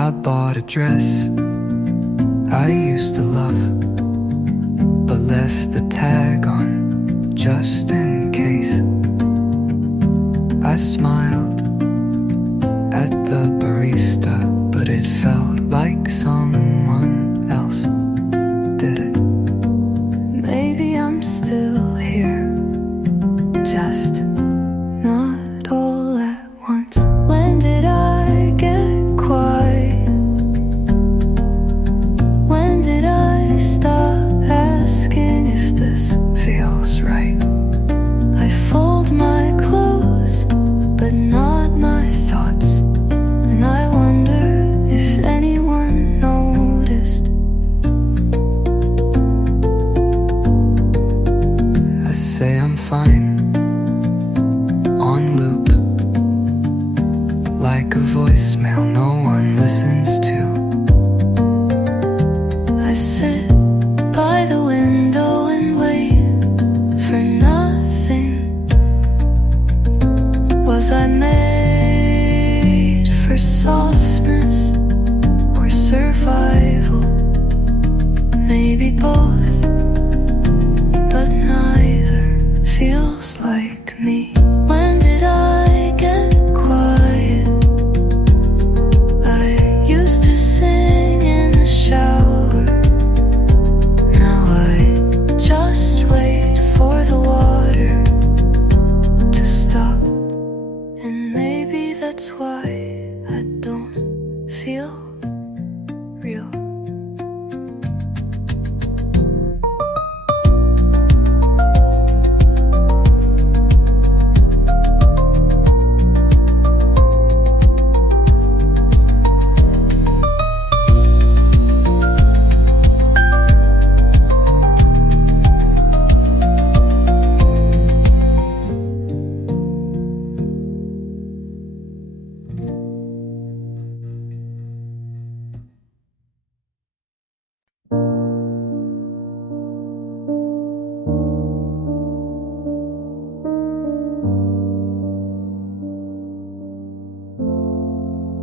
I bought a dress I used to love, but left the tag on just in case. I smiled at the barista, but it felt like someone else did it. Maybe I'm still here, just not all at once. When did I get quiet? When did I stop asking if this feels right? I fold my clothes, but not my thoughts, and I wonder if anyone noticed. I say I'm fine, on loop, like a voicemail no one listens to. I sit by the window and wait for nothing. Was I made for softness or survival? Maybe both, but neither feels like me. When did I get quiet? I used to sing in the shower. Now I just wait for the water to stop. And maybe that's why I don't feel real.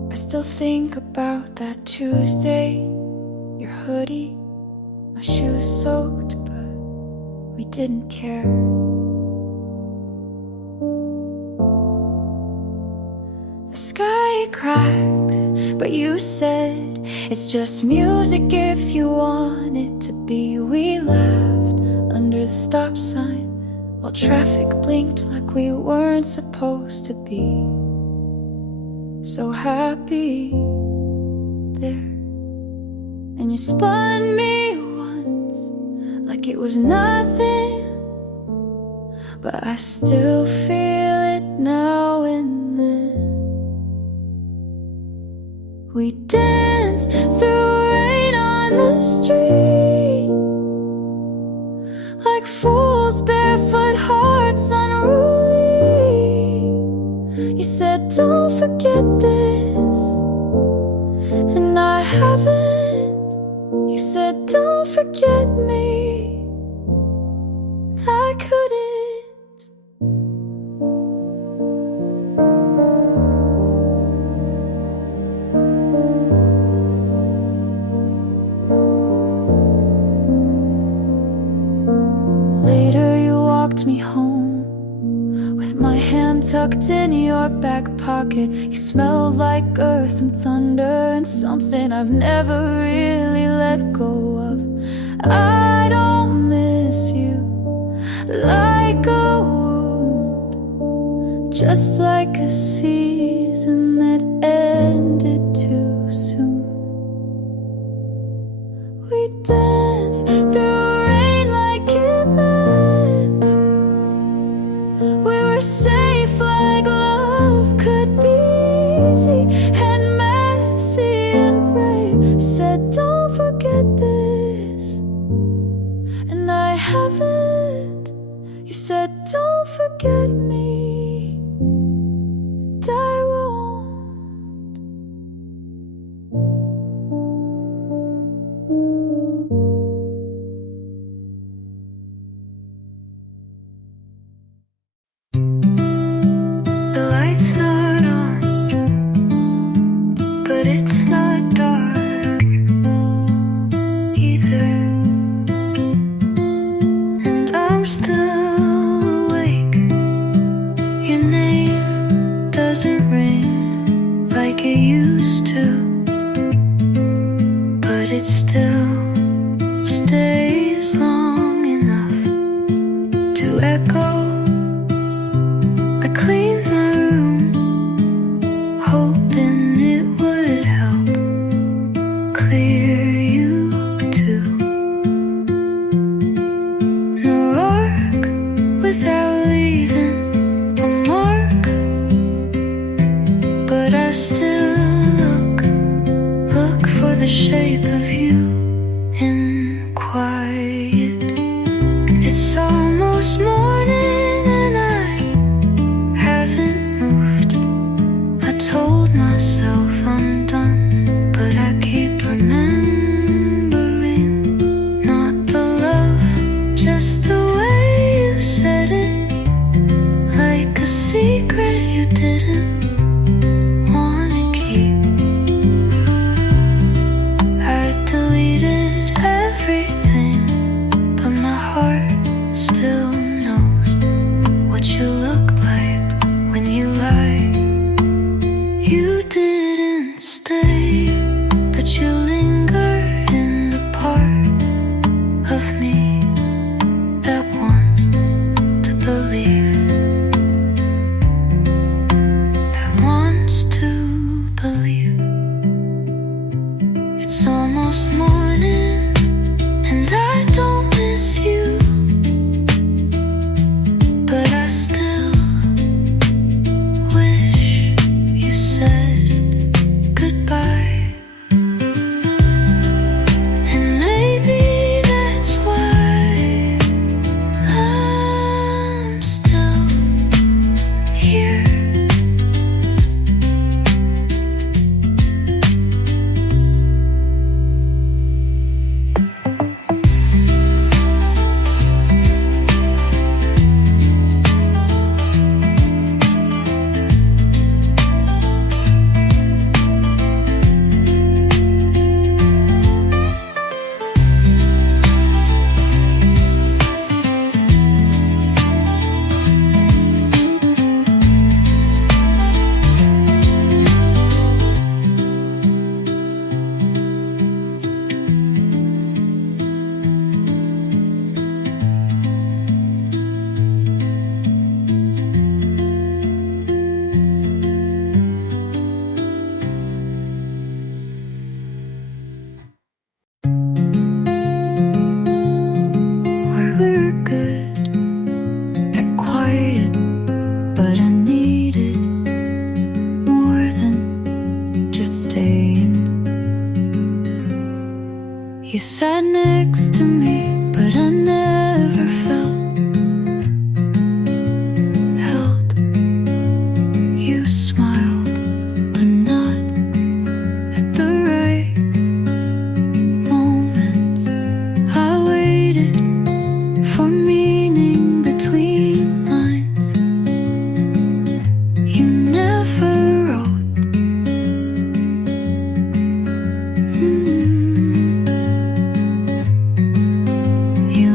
I still think about that Tuesday, your hoodie, my shoes soaked, but we didn't care. The sky cracked, but you said it's just music if you want it to be. We laughed under the stop sign while traffic blinked like we weren't supposed to be. So happy there. And you spun me once like it was nothing, but I still feel it now and then. We danced through rain on the street like fools, barefoot hearts unruly. You said don't forget this, and I haven't. You said don't forget me, I couldn't. Later you walked me home with my hand tucked in your back pocket. You smelled like earth and thunder and something I've never really let go of. I don't miss you like a wound, just like a season that ended too soon. We danced through rain like it meant we were safe, like love could be easy and messy and brave. Said don't forget this, and I haven't. You said don't forget me, and I won't. The light's not on, but it's not dark either, and I'm still awake. Your name doesn't ring like it used to, but it still stays long enough to echo. I cleaned my room, hoping it would help clear you too. No arc without leaving a mark, but I still look for the shape of you in quiet. It's almost morning and I haven't moved. I told myself I'm done, but I keep remembering. Not the love, just the way you said it, like a secret you didn't wanna keep. I deleted everything, but my heart still knows what you look like when you lie. You didn't stay, but you linger in the part of me that wants to believe, that wants to believe. It's almost morning and I don't miss you, but I still wish you said goodbye. And maybe that's why I'm still here. We're good at quiet, but I needed more than just staying. You sat next to me, but I never felt held. You smiled, but not at the right moments. I waited for meaning between lines. You never wrote. You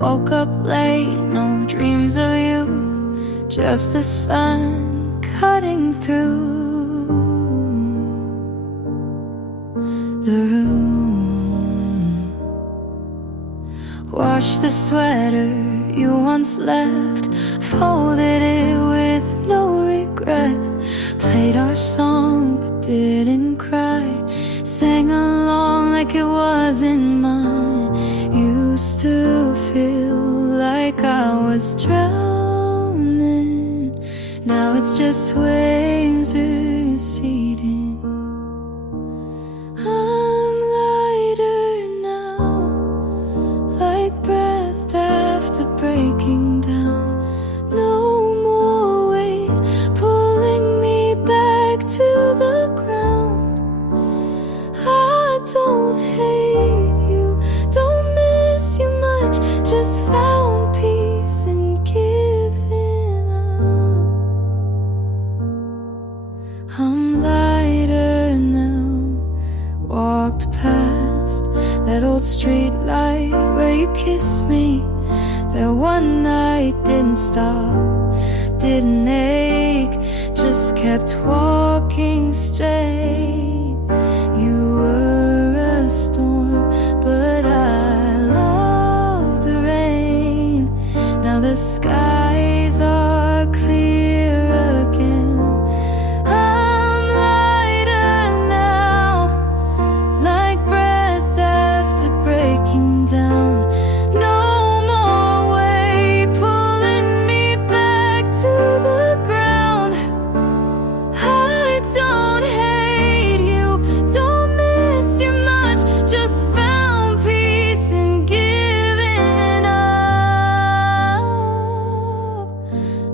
Woke up late, no dreams of you, just the sun cutting through the room. Washed the sweater you once left, folded it with no regret. Played our song but didn't cry, sang along like it wasn't mine. Used to feel like I was drowning, now it's just waves receding. I'm lighter now, like breath after breaking down. No more weight pulling me back to the ground. I don't hate you, don't miss you much, just found peace in giving up. I'm lighter now, walked past that old street light where you kissed me. That one night didn't stop, didn't ache, just kept walking straight. You were a storm, but I love the rain. Now the skies are clear again. I'm lighter now, like breath after breaking down. No more weight pulling me back to the ground. I don't hate you, don't miss you much, just found peace in giving up.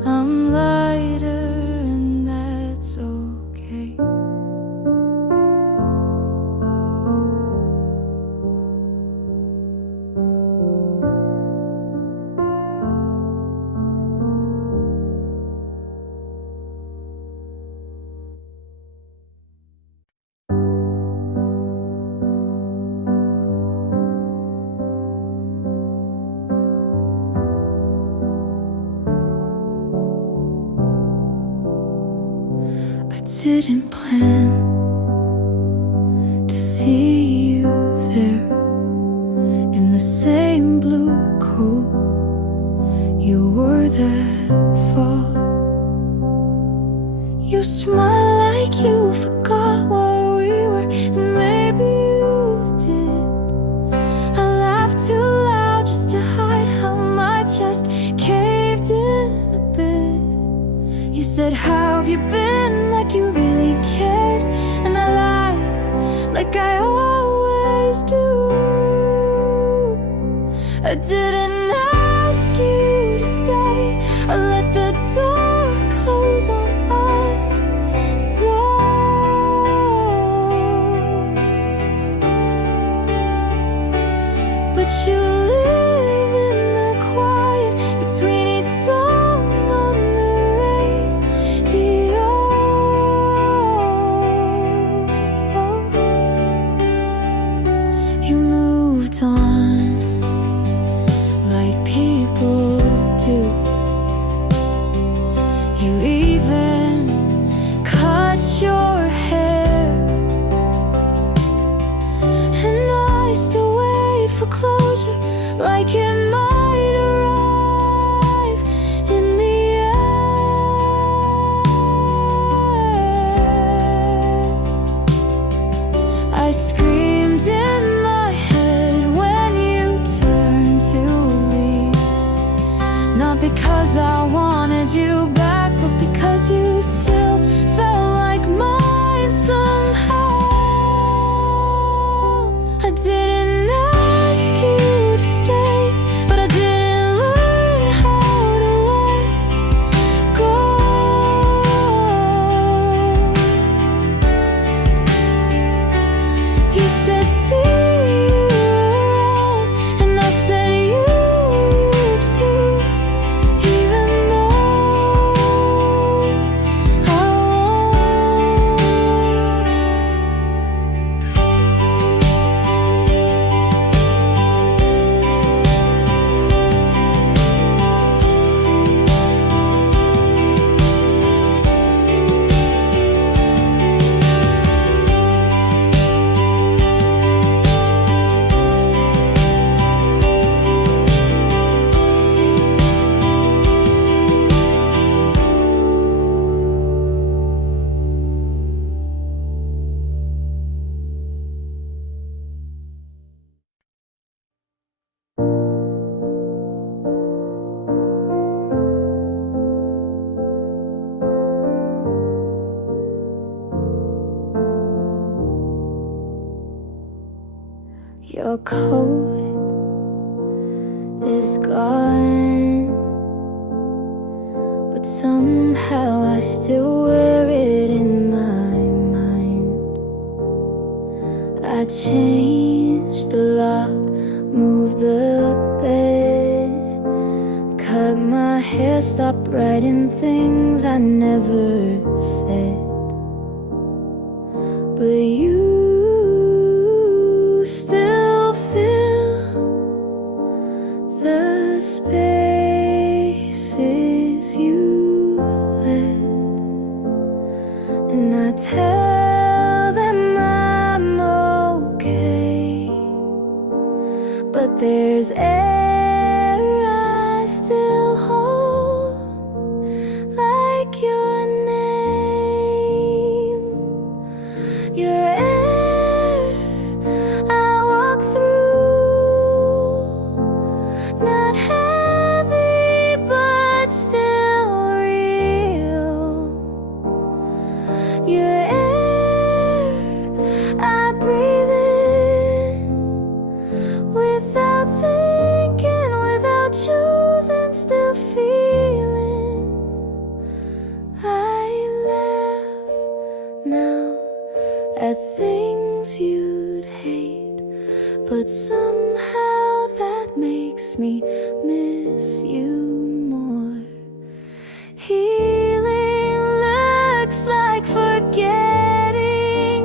I'm lighter and that's okay. I didn't plan to see you there in the same blue coat you wore that fall. You smile like you forgot where we were, and maybe you did. I laughed too loud just to hide how my chest caved in a bit. You said, how have you been? Like you really cared. And I lied, like I always do. I didn't ask you to stay, I let the door close on us slow. But you live in the quiet between each song on the radio. You moved on like people do. You even cut your hair, and I still wait for closure, like it might arrive in the air. I screamed in my head when you turned to leave, not because I wanted you back, but because you still felt like mine somehow. I didn't ask you to stay, but I didn't learn how to let go. You said, see you around, and I said, you too, even though Your coat is gone, but somehow I still wear it in my mind. I changed the lock, moved the bed, cut my hair, stopped writing things I never said. But you still fill the spaces you left, and I tell them I'm okay, but there's air I still hold, like your name. Your air I walk through, not heavy but still real. Your air I breathe in, without thinking, without choosing, still feeling. I laugh now at things you'd hate, but somehow that makes me miss you more. Healing looks like forgetting,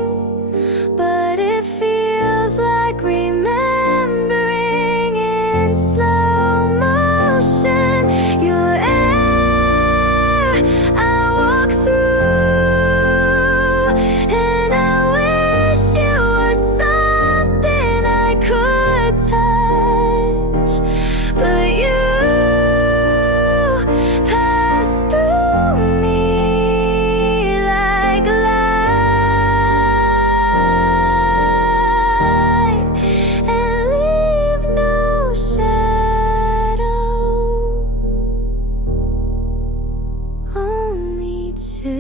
but it feels like remembering in slow motion. Your air I walk through, and I wish you were something I could touch, but you pass through me like light, and leave no shadow, only chill,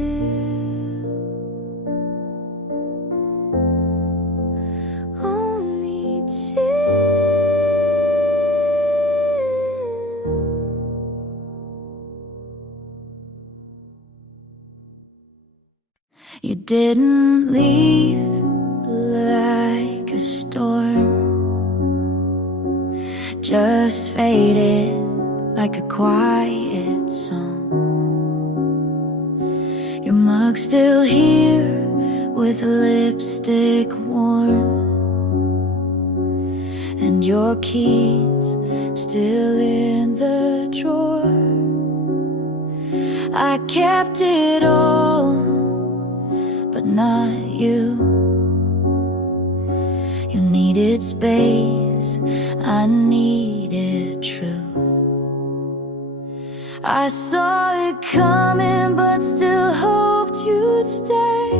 only chill. You didn't leave like a storm, just faded like a quiet song. Your mug's still here with lipstick warm, and your keys still in the drawer. I kept it all, but not you. You needed space, I needed truth. I saw it coming, but still hoped you'd stay.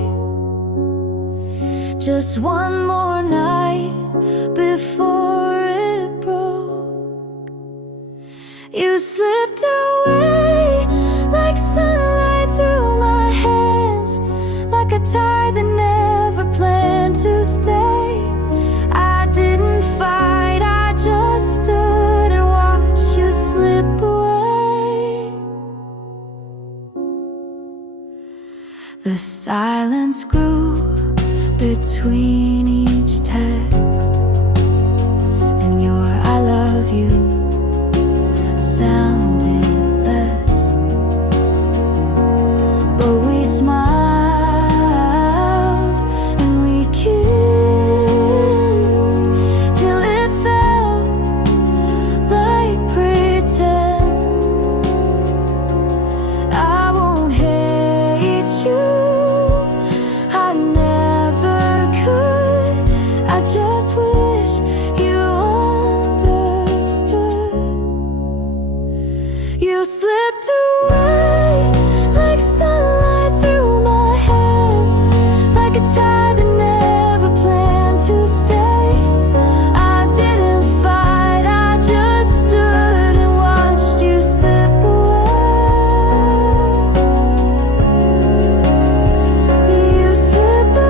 Just one more night before it broke. You slipped away like sunlight through my hands, like a tide that never planned to stay. I didn't fight, I just stood and watched you slip away. The silence grew between each text, and your I love you sounded less, but we smiled and we kissed till it felt like pretend. I won't hate you, I never could. I just wish you understood. You slipped away like sunlight through my hands, like a tide that never planned to stay. I didn't fight, I just stood and watched you slip away. You slip away.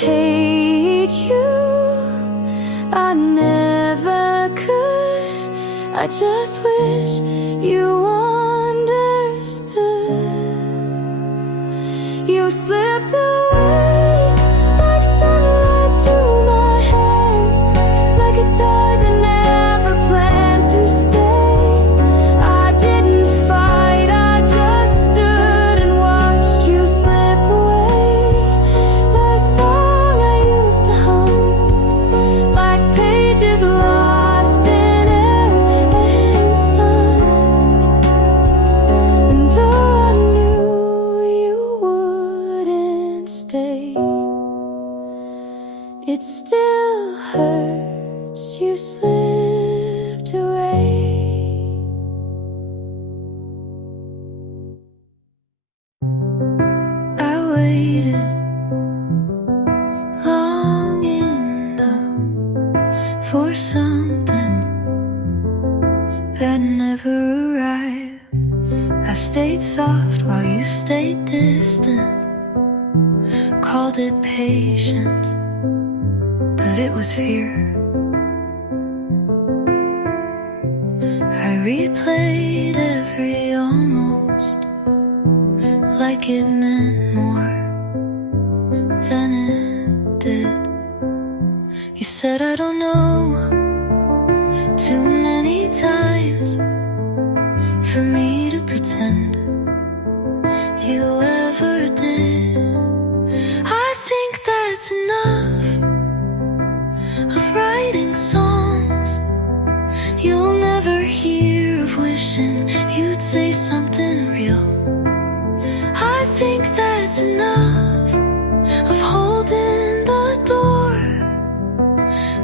hate you. I never could. I just wish you understood. You slipped away like sunlight through my hands, like a tide that never planned to stay. I didn't fight, I just stood and watched you slip away. The song I used to hum, like pages lost in air and sun. And though I knew you wouldn't stay, it still hurts. You slipped away. I waited long enough for something that never arrived. I stayed soft while you stayed distant. Called it patience, but it was fear. I replayed every almost, like it meant more than it did. You said I don't know too many times for me to pretend you ever did. I think that's enough of writing songs you'll never hear, of wishing you'd say something real. I think that's enough of holding the door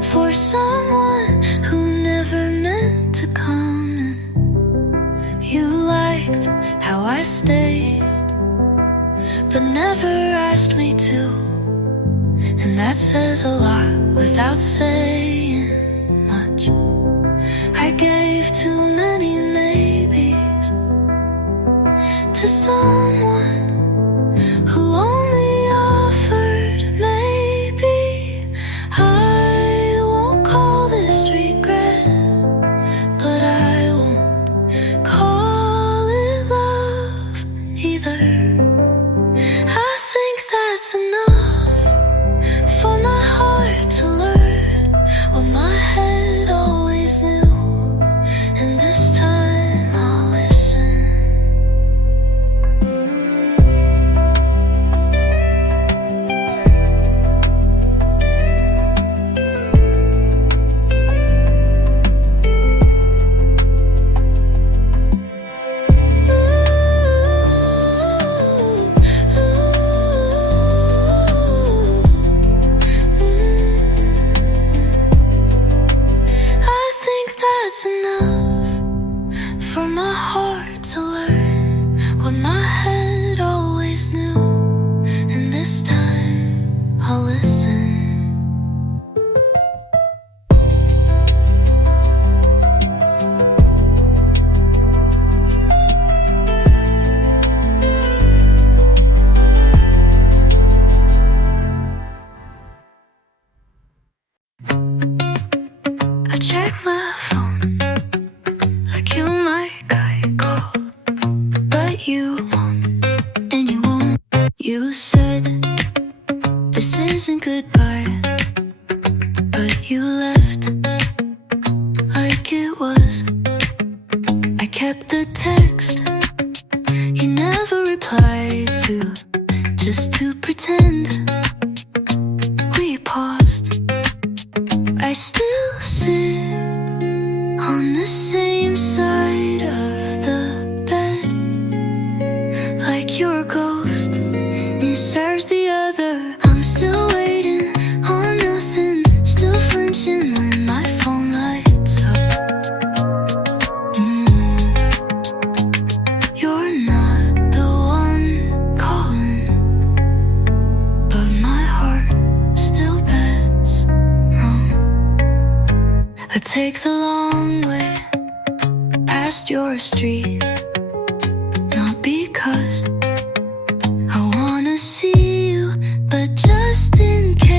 for someone who never meant to come in. You liked how I stayed, but never asked me to, and that says a lot without saying much. I gave too many maybes to someone who only offered maybe. I won't call this regret, but I won't call it love either. I think that's enough for my heart to learn what my head always knew, and this time I'll listen. I think that's enough for my heart to learn what my head always knew, and this time I'll listen. I check my phone like you might get called, but you won't, and you won't. You said this isn't goodbye, but you left like it was. I kept the text you never replied to, just to pretend we paused. I still sit on the same side of the bed, like your ghost serves the other. I'm still waiting on nothing, still flinching when my phone lights up. You're not the one calling, but my heart still bets wrong. I take the long way past your street, not because I wanna see you, but just in case.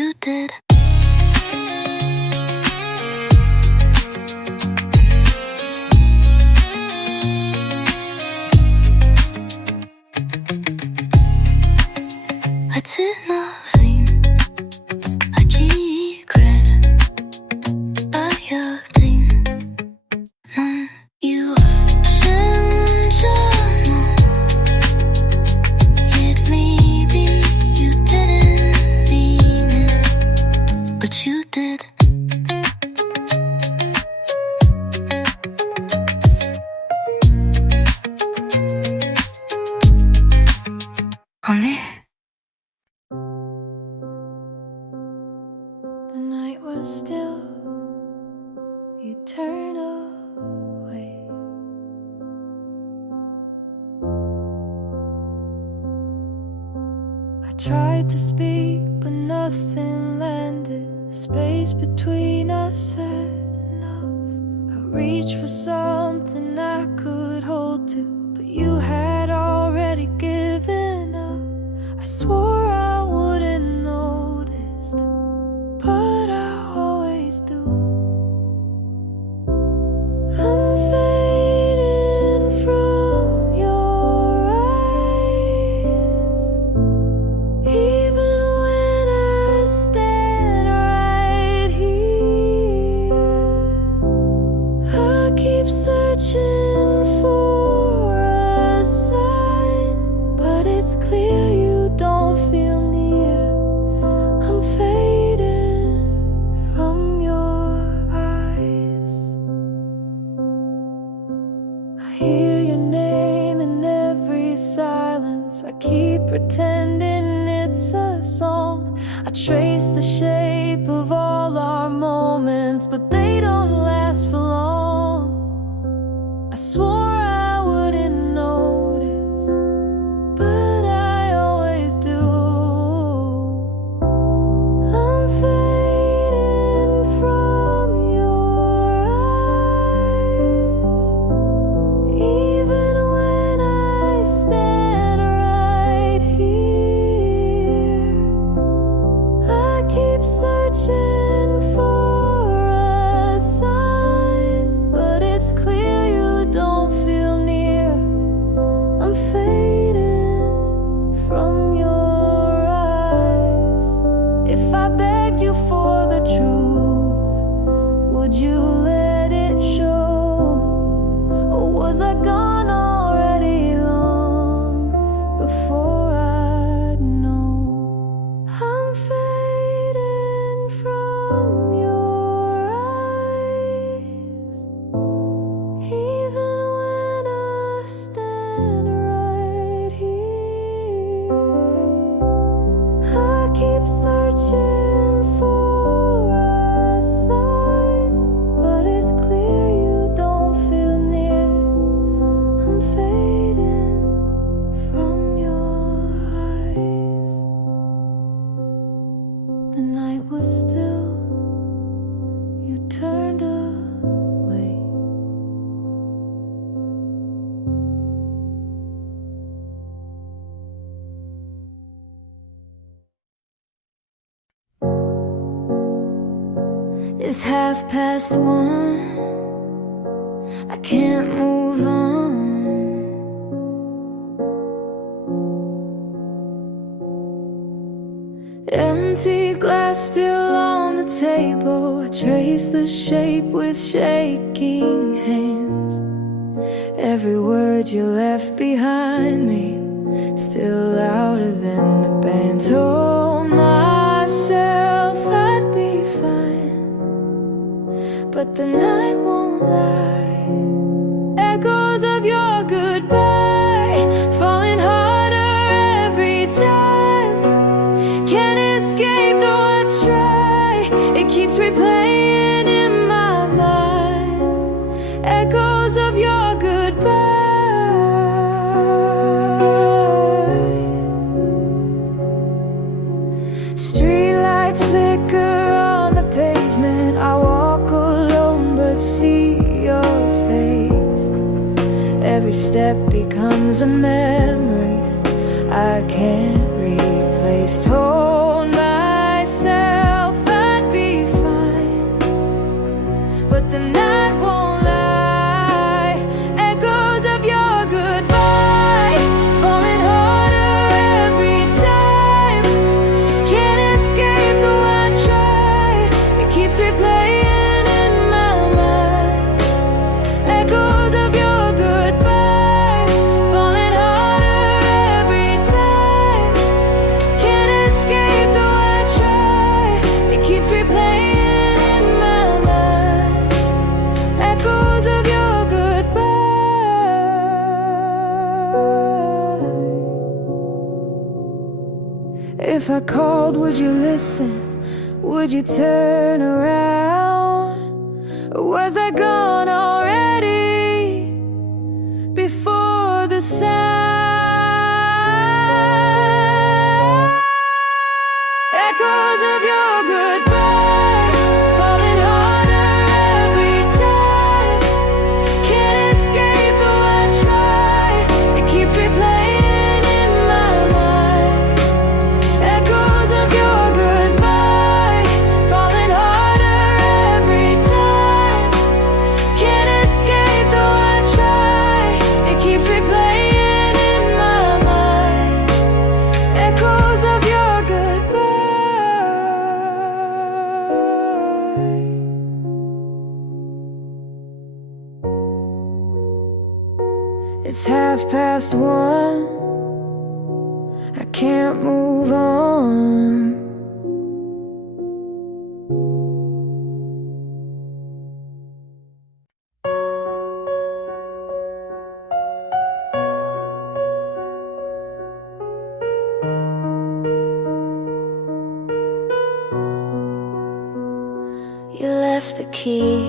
you did. I did nothing. I keep credit. I think none you send it maybe you didn't mean it, but you did. Honey. The night was still, you turned away. I tried to speak, but nothing landed. The space between us had enough. I reached for something I could hold to, but you had already given up. I swore I wouldn't notice, but I always do. I'm fading from your eyes, even when I stand right here. I keep searching for a sign, but it's clear you don't feel near. I'm fading from your eyes. I hear your name in every silence. I keep pretending it's a song. I trace the shape of all our moments, but they don't last for long. I swore I wouldn't notice, but I always do. I'm fading from your eyes, even when I stand right here. I keep searching for a sign, but it's clear you don't feel near. I'm fading from your eyes. If I begged you for the truth, would you let it show? Or was I gone already long before I'd know? I'm fading from your eyes, even when I stand right here. I keep searching for a sign, but it's clear you don't feel near. I'm fading from your eyes. The night was still, you turned away. It's 1:30. I can't move on. Empty glass still on the table. I trace the shape with shaking hands. Every word you left behind me, still louder than the band. Told myself I'd be fine, but the night won't lie. Echoes of your goodbye, falling harder every time. Can't escape though I try, it keeps replaying in my mind. Echoes of your goodbye. Streetlights flicker on the pavement. I walk alone but see your face. Every step becomes a memory I can't replace. Told myself Would you listen? Would you turn around? Or was I gone already before the sound? Echoes of your goodbye, falling harder every time. Can't escape though I try, it keeps replaying in my mind. Echoes of your goodbye, falling harder every time. Can't escape though I try, it keeps replaying in my mind. Echoes of your goodbye. It's 1:30. I can't move on. You left the key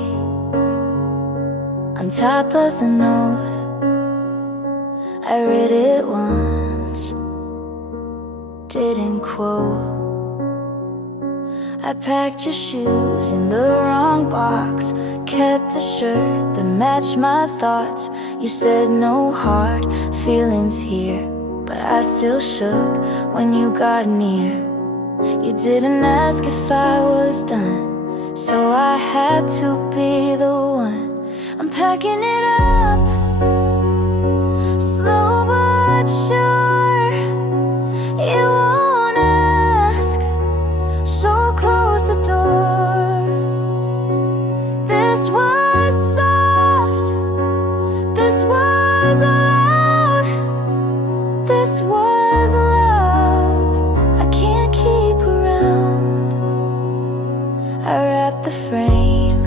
on top of the note. I read it once, didn't quote. I packed your shoes in the wrong box, kept the shirt that matched my thoughts. You said no hard feelings here, but I still shook when you got near. You didn't ask if I was done, so I had to be the one. I'm packing it up, slow but sure. You won't ask, so close the door. This was soft, this was loud, this was love I can't keep around. I wrapped the frame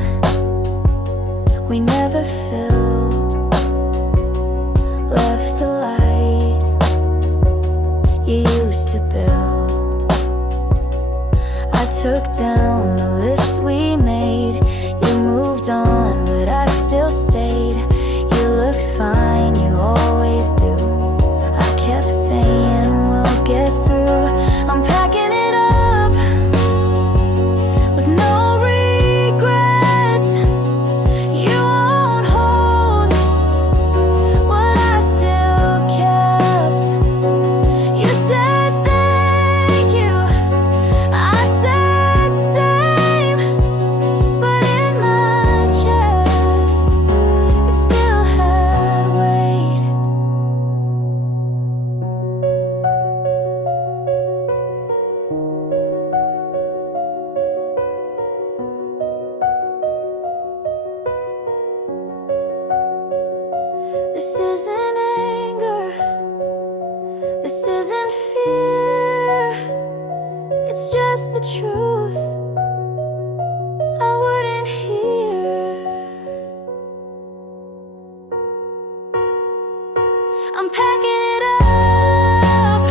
we never filled, left the light you used to build. I took down the list we made. You moved on, but I still stayed. You looked fine, you always do. I kept saying we'll get through. I'm packing it up with no regrets. You won't hold what I still kept. You said thank you, I said same, but in my chest it still had weight. This isn't anger, this isn't fear, it's just the truth I wouldn't hear. I'm packing it up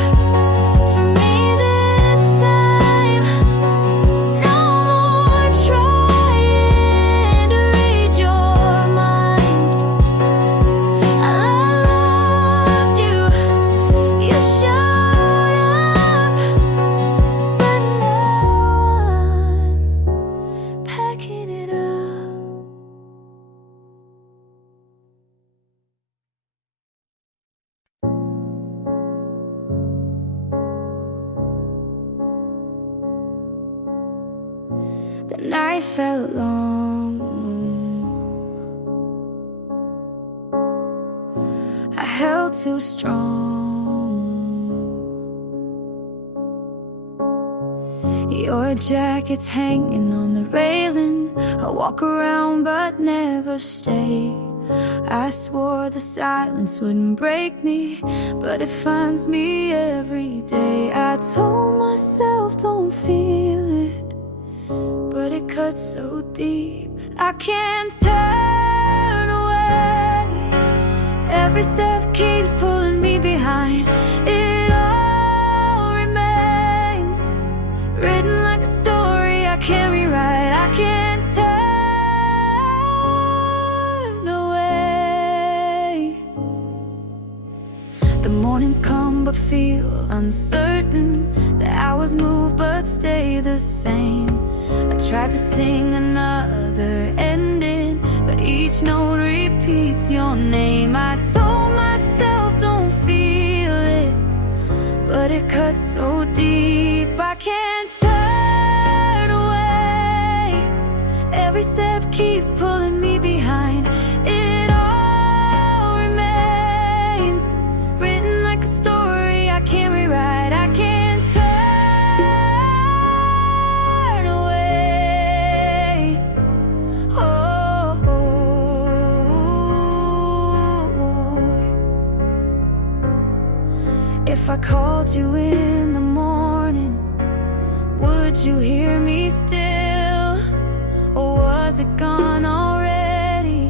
for me this time. No more trying to read your mind. I loved you, you showed up, but now I'm packing it up. The night felt long, I held too strong. Your jacket's hanging on the railing. I walk around but never stay. I swore the silence wouldn't break me, but it finds me every day. I told myself don't feel it, but it cuts so deep. I can't turn away. Every step keeps pulling me behind. It all remains uncertain. The hours move but stay the same. I tried to sing another ending, but each note repeats your name. I told myself don't feel it, but it cuts so deep. I can't turn away. Every step keeps pulling me behind. It all remains written like a story I can't rewrite. I can't turn away. Oh, if I called you in the morning, would you hear me still? Or was it gone already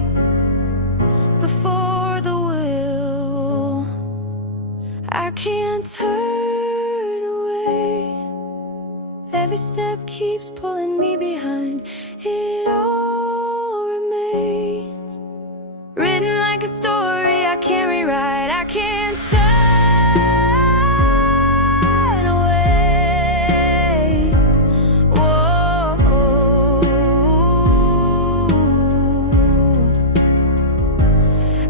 before the will? I can't turn away. Every step keeps pulling me behind. It all remains written like a story I can't rewrite. I can't turn away. Whoa.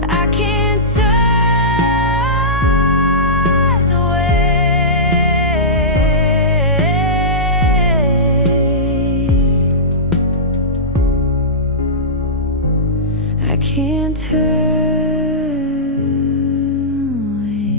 I can't turn away. I can't turn away.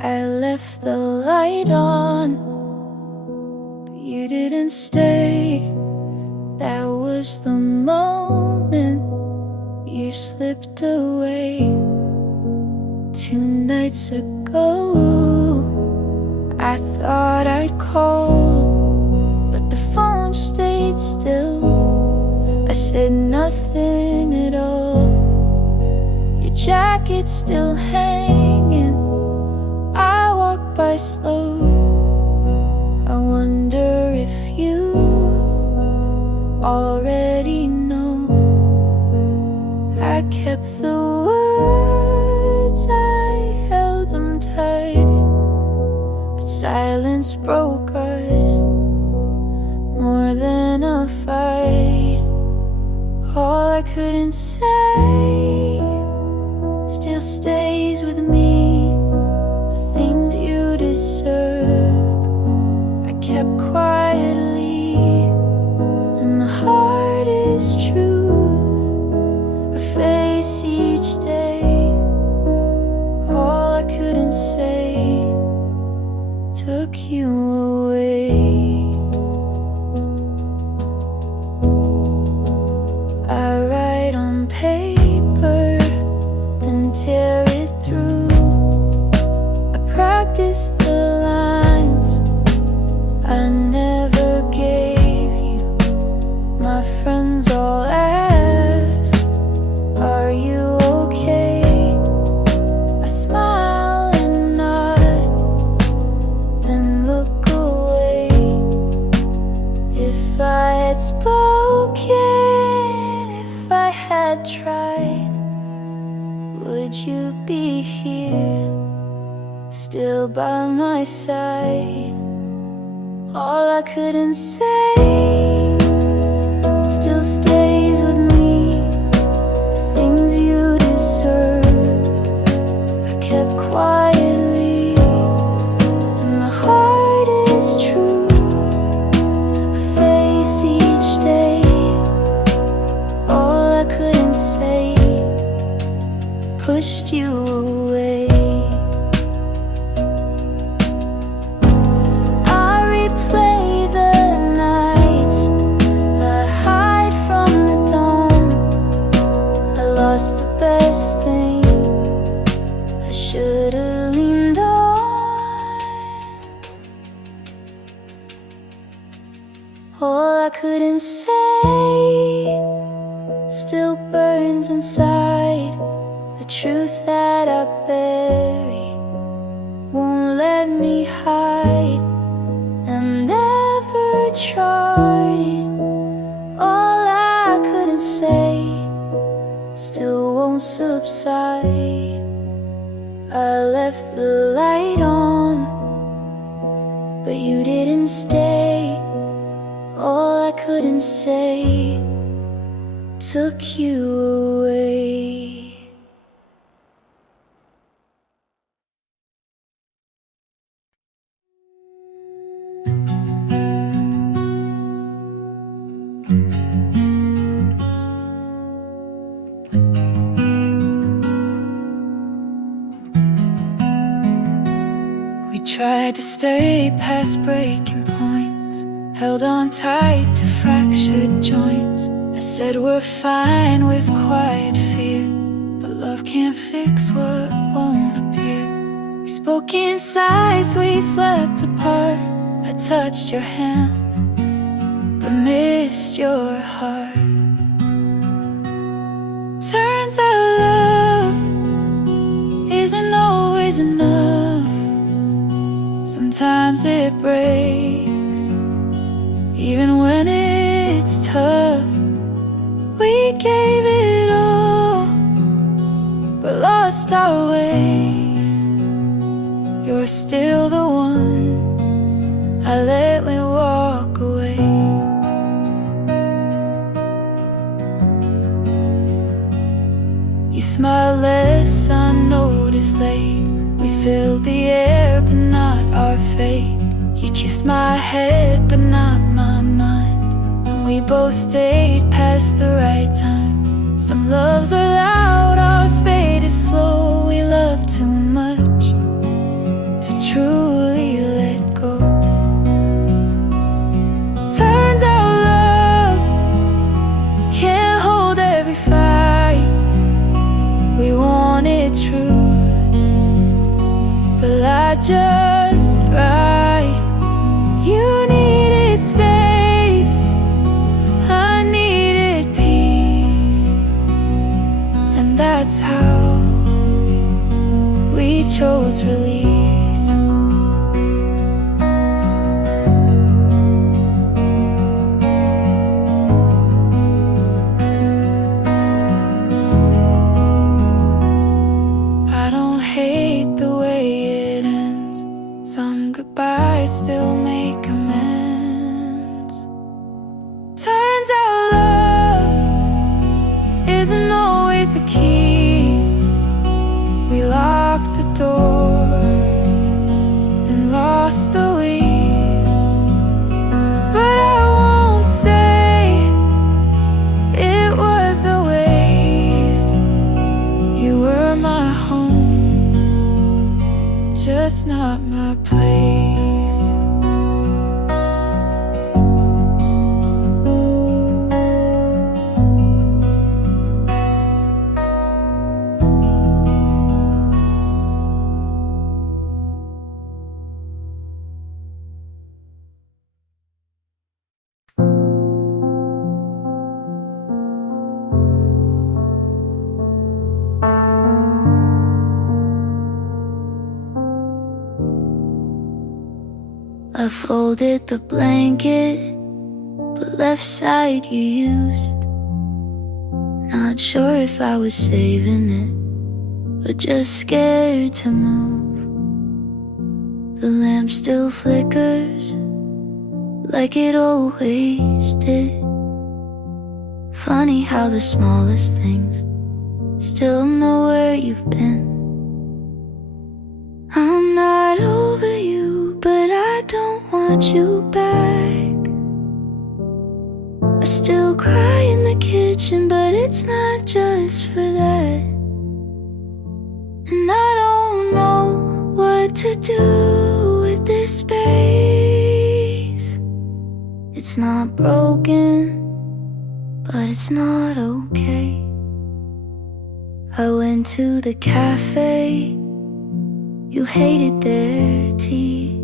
I left the light on, but you didn't stay. That was the moment you slipped away. 2 nights ago, I thought I'd call, but the phone stayed still. I said nothing at all. Your jacket's still hanging. I walk by slow. I wonder if you already know. I kept the words, I held them tight, but silence broke us more than a fight. All I couldn't say still stays with me. The things you deserve, I kept quietly, and the hardest truth I face each day. All I couldn't say took you away. I write on paper, then tear it through. I practice the lines I never gave you. My friends all ask, are you okay? I smile and nod, then look away. If I had spoken, if I had tried, would you be here, still by my side? All I couldn't say still stays with me. The things you deserved, I kept quietly, and the hardest truth I face each day. All I couldn't say pushed you away. I replay the nights I hide from the dawn. I lost the best thing I should've leaned on. All I couldn't say still burns inside. The truth that I bury won't let me hide, and never tried it. All I couldn't say still won't subside. I left the light on, but you didn't stay. All I couldn't say took you away. We tried to stay past breaking points, held on tight to fractured joints. I said we're fine with quiet fear, but love can't fix what won't appear. We spoke in sighs, we slept apart. I touched your hand, but missed your heart. Turns out love isn't always enough. Sometimes it breaks, even when it's tough. We gave it all, but lost our way. You're still the one I let me walk away. You smile less unnoticed late. We filled the air, but not our fate. You kissed my head, but not my mind. And we both stayed past the right time. Some loves are loud, ours faded slow. We love too much to truly let go. Turns out love can't hold every fight. We wanted truth, but lied just right. You needed space, I needed peace, and that's how we chose release. I don't hate the way it ends. Some goodbyes still make amends. Turns out love isn't always the key. We locked the door and lost the way. But I won't say it was a waste. You were my home, just not my place. I folded the blanket, but left side you used. Not sure if I was saving it, or just scared to move. The lamp still flickers, like it always did. Funny how the smallest things still know where you've been. I'm not over you, but I don't want you back. I still cry in the kitchen, but it's not just for that. And I don't know what to do with this space. It's not broken, but it's not okay. I went to the cafe, you hated their tea.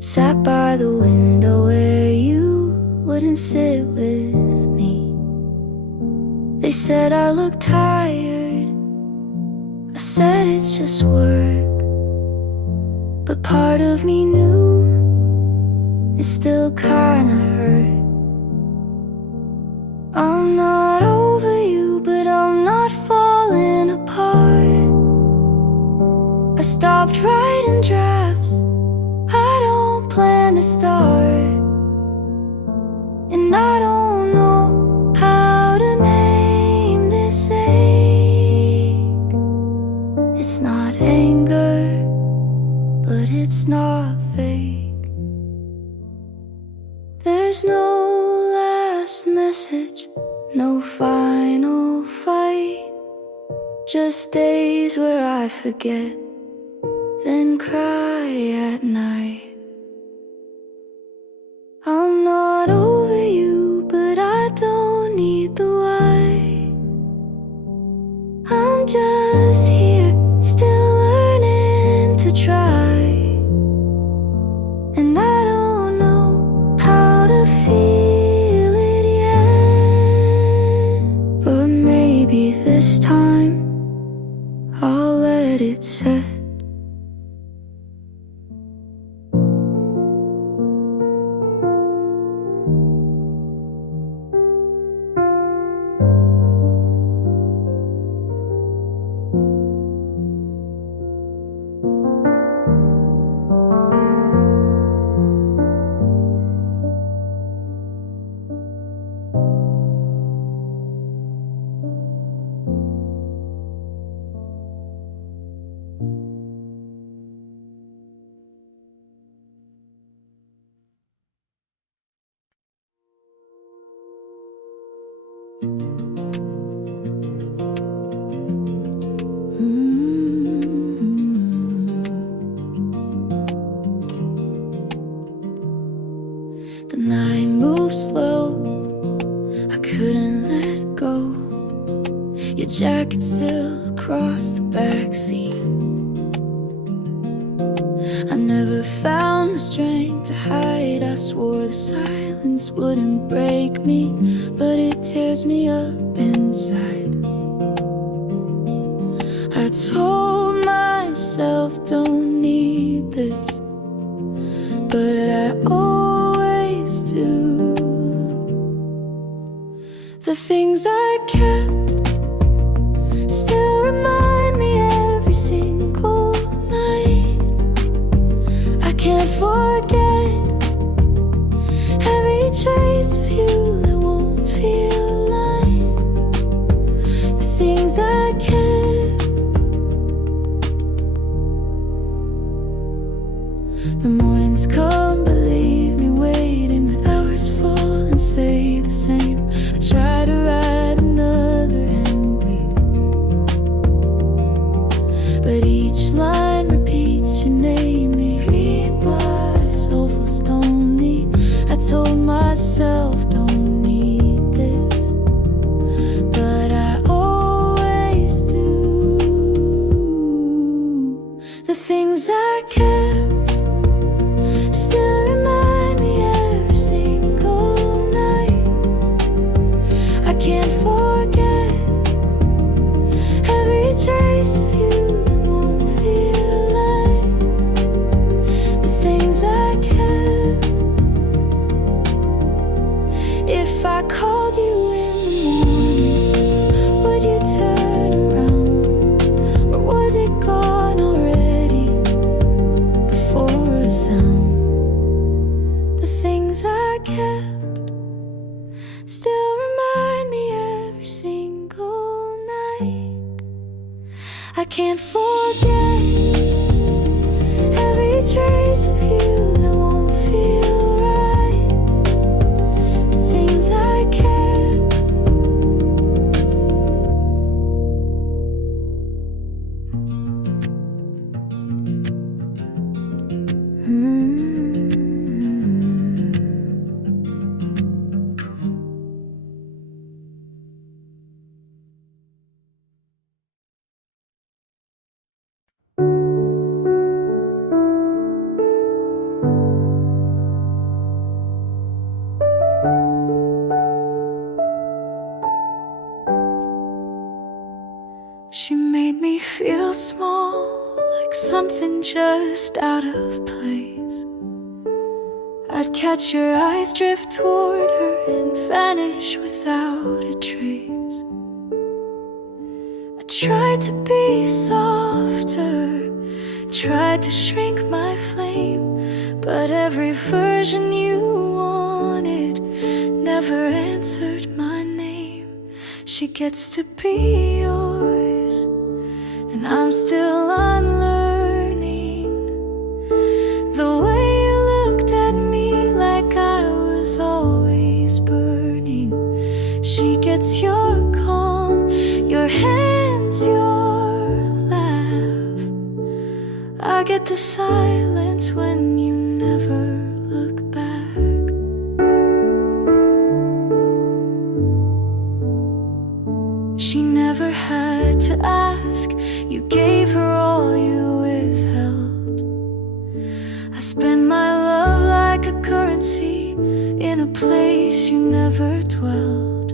Sat by the window where you wouldn't sit with me. They said I looked tired, said it's just work, but part of me knew it still kinda hurt. I'm not over you, but I'm not falling apart. I stopped writing drafts, I don't plan to start. And I don't know how to name this ache. It's not anger, but it's not fake. There's no last message, no final fight, just days where I forget, then cry at night. I'm not over you, but I don't need the why. I'm just here, still learning to try. And I don't know how to feel it yet, but maybe this time I'll let it set. The night moved slow, I couldn't let it go. Your jacket still across the backseat. I never found the strength to hide. I swore the silence wouldn't break me, but it tears me up inside. I told myself don't need this, but I always do. The things I kept still remind me every single night. I can't forget every trace of you that won't feel like the things I kept. The mornings come, but leave me waiting. The hours fall and stay the same. I try to write another and bleed, but each line repeats your name. It rebars, all feels lonely. I told myself don't need this, but I always do. The things I kept still remind me every single night. I can't forget every trace of you that won't feel like the things I kept. If I called you in the morning, would you turn around? Or was it gone already before a sound? The things I kept still remind me every single night. I can't forget every trace of you that won't feel right. The things I kept. small, like something just out of place. I'd catch your eyes drift toward her and vanish without a trace. I tried to be softer, tried to shrink my flame, but every version you wanted never answered my name. She gets to be yours, and I'm still unlearning the way you looked at me like I was always burning. She gets your calm, your hands, your laugh. I get the silence when you never look back. She never had to ask, you gave her all you withheld. I spend my love like a currency in a place you never dwelled.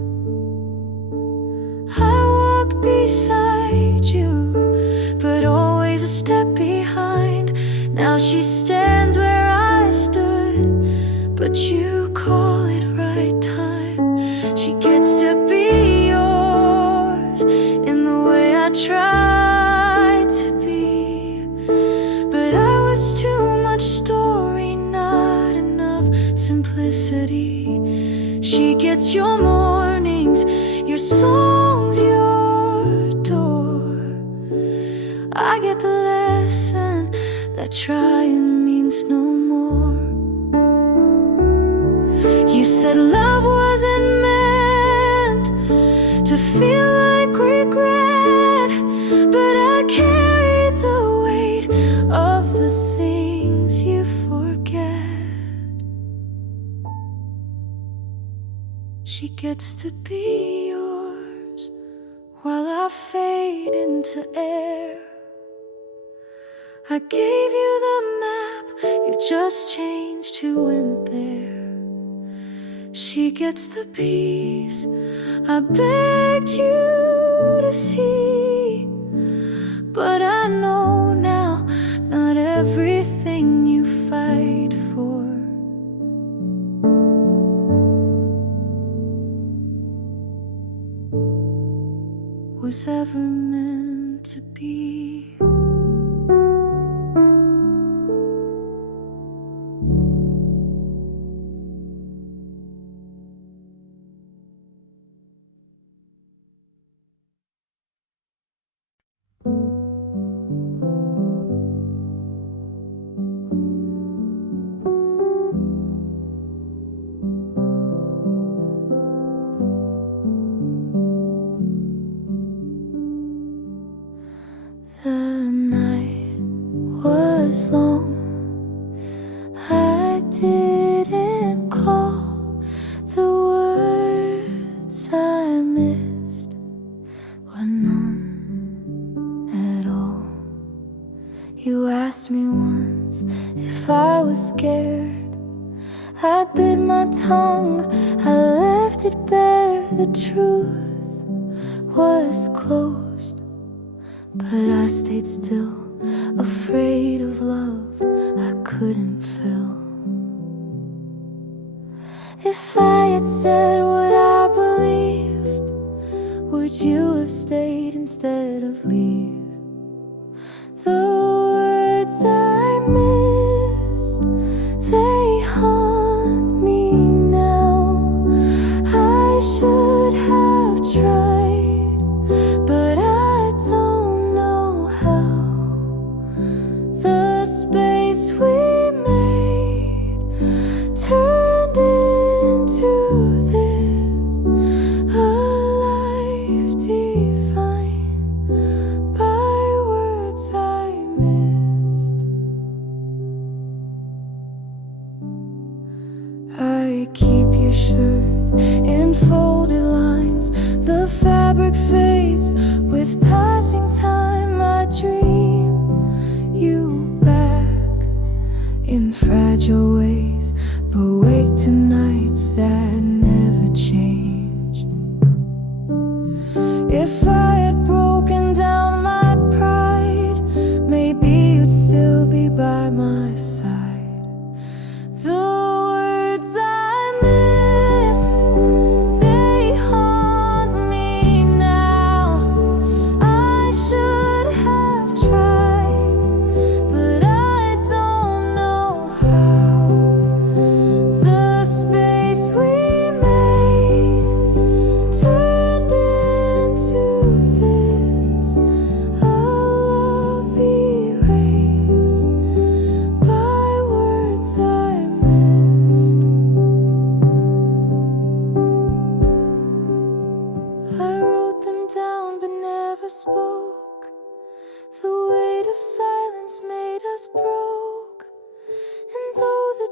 I walked beside you, but always a step behind. Now she stands where I stood, but you call it right time. She gets to be yours in the way I tried to be, but I was too much story, not enough simplicity. She gets your mornings, your songs, your door. I get the lesson that trying means no more. You said love wasn't meant to feel like regret, but I carry the weight of the things you forget. She gets to be yours while I fade into air. I gave you the map, you just changed who went there. She gets the peace I begged you to see, but I know now not everything you fight for was ever meant to be. The night was long, I didn't call. The words I missed were none at all. You asked me once if I was scared. I bit my tongue, I left it bare. The truth was closed, but I stayed still, afraid of love I couldn't feel. If I had said what I believed, would you have stayed instead of leave? The words I missed, they haunt me now. I should have tried, but I don't know how. The space we made turned into this, a life defined by words I missed. I keep your shirt in folded lines. The fabric fades with passing time. I dream you back in fragile ways, but wake to nights that never change. If I had broken down my pride,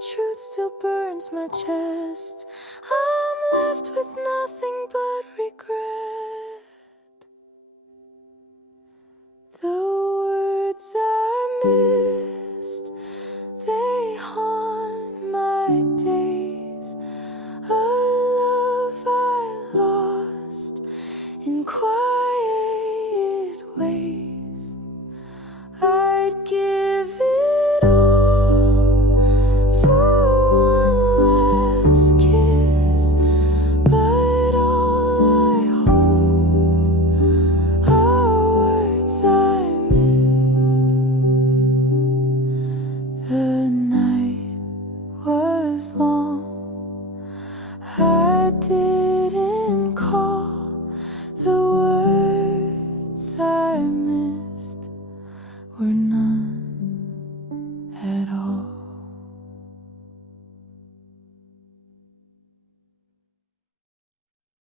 truth still burns my chest. I'm left with nothing but regret.